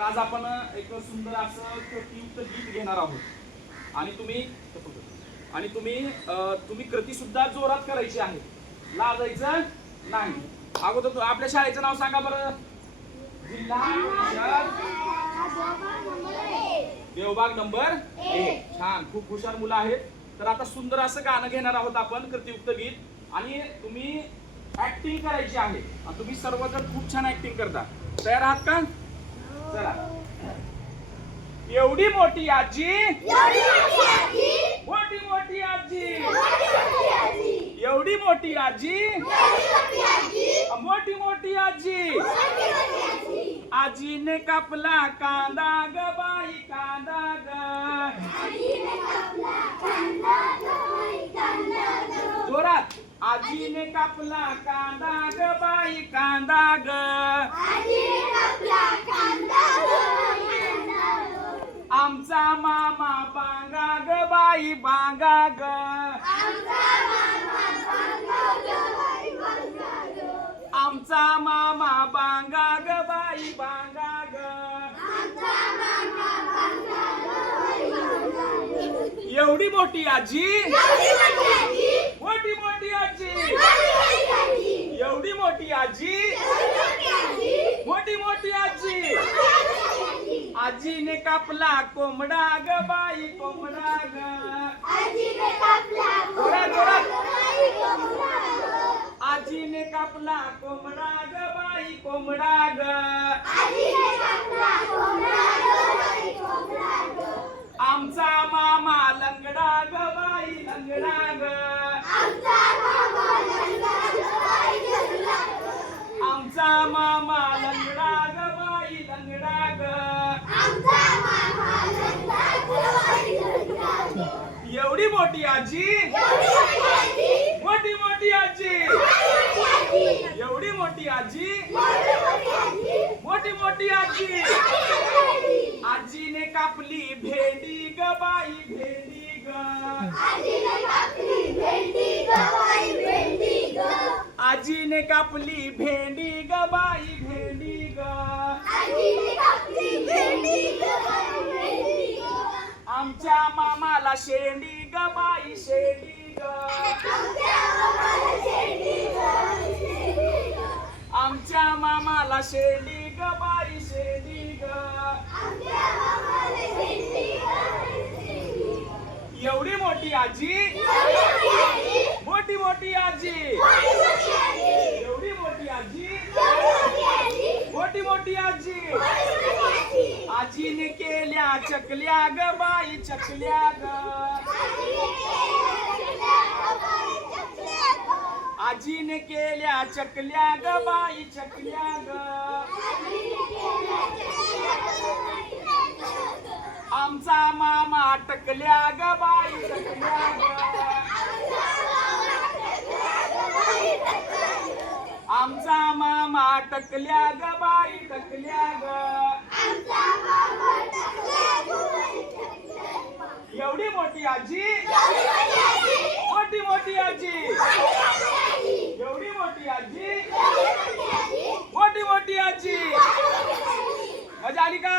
तर आज आपण एक सुंदर असं कृतीयुक्त गीत घेणार आहोत आणि तुम्ही कृती सुद्धा जोरात करायची आहे, लाजायचं नाही. अगोदर आपल्या शाळेचं नाव सांगा बरं. जिल्हा देवबाग नंबर 1. छान, खूप हुशार मुलं आहेत. तर आता सुंदर असं गाणं घेणार आहोत आपण, कृतीयुक्त गीत, आणि तुम्ही ऍक्टिंग करायची आहे. तुम्ही सर्वजण खूप छान ऍक्टिंग करता. तयार आहात का? चला. एवढी मोठी आजी, मोठी मोठी आजी, एवढी मोठी आजी, मोठी मोठी आजी. आजीने कापला कांदा ग बाई, कांदा ग. जोरात. आजीने कापला कांदा ग बाई, कांदा ग. आमचा मामा बांगा ग बाई, बांगा ग. आमचा मामा बांगा ग बाई, बांगा ग. एवढी मोठी आजी, मोठी मोठी आजी, एवढी मोठी आजी, मोठी मोठी आजी. आजीने कापला कोंबडा ग बाई, कोंबडा ग. जोरात जोरात. आजीने कापला कोंबडा ग बाई, कोंबडा ग. आमचा मामा लंगडा ग बाई, लंगडा ग. आमचा मामा लंगडा ग बाई, लंगडा ग. एवढी मोठी आजी, मोठी मोठी आजी, एवढी मोठी आजी, मोठी मोठी आजी. आजीने कापली भेंडी ग बाई, भेंडी ग. आजीने कापली भेंडी ग बाई, भेंडी ग. आमच्या मामाला शेंडी ग बाई, शेंडी ग. आमच्या मामाला शेंडी ग बाई, शेंडी ग. एवढी मोठी आजी, मोठी मोठी आजी, एवढी मोठी आजी, मोठी मोठी आजी. आजीने केल्या चकल्या ग बाई, चकल्या ग. आजीने केल्या चकल्या ग बाई, चकल्या ग. आमचा मामा टकल्या ग बाई, टकल्या ग. आमचा मामा टकल्या ग बाई, टकल्या ग. एवढी मोठी आजी, मोठी मोठी आजी, एवढी मोठी आजी, मोठी मोठी आजी. मजा आली का?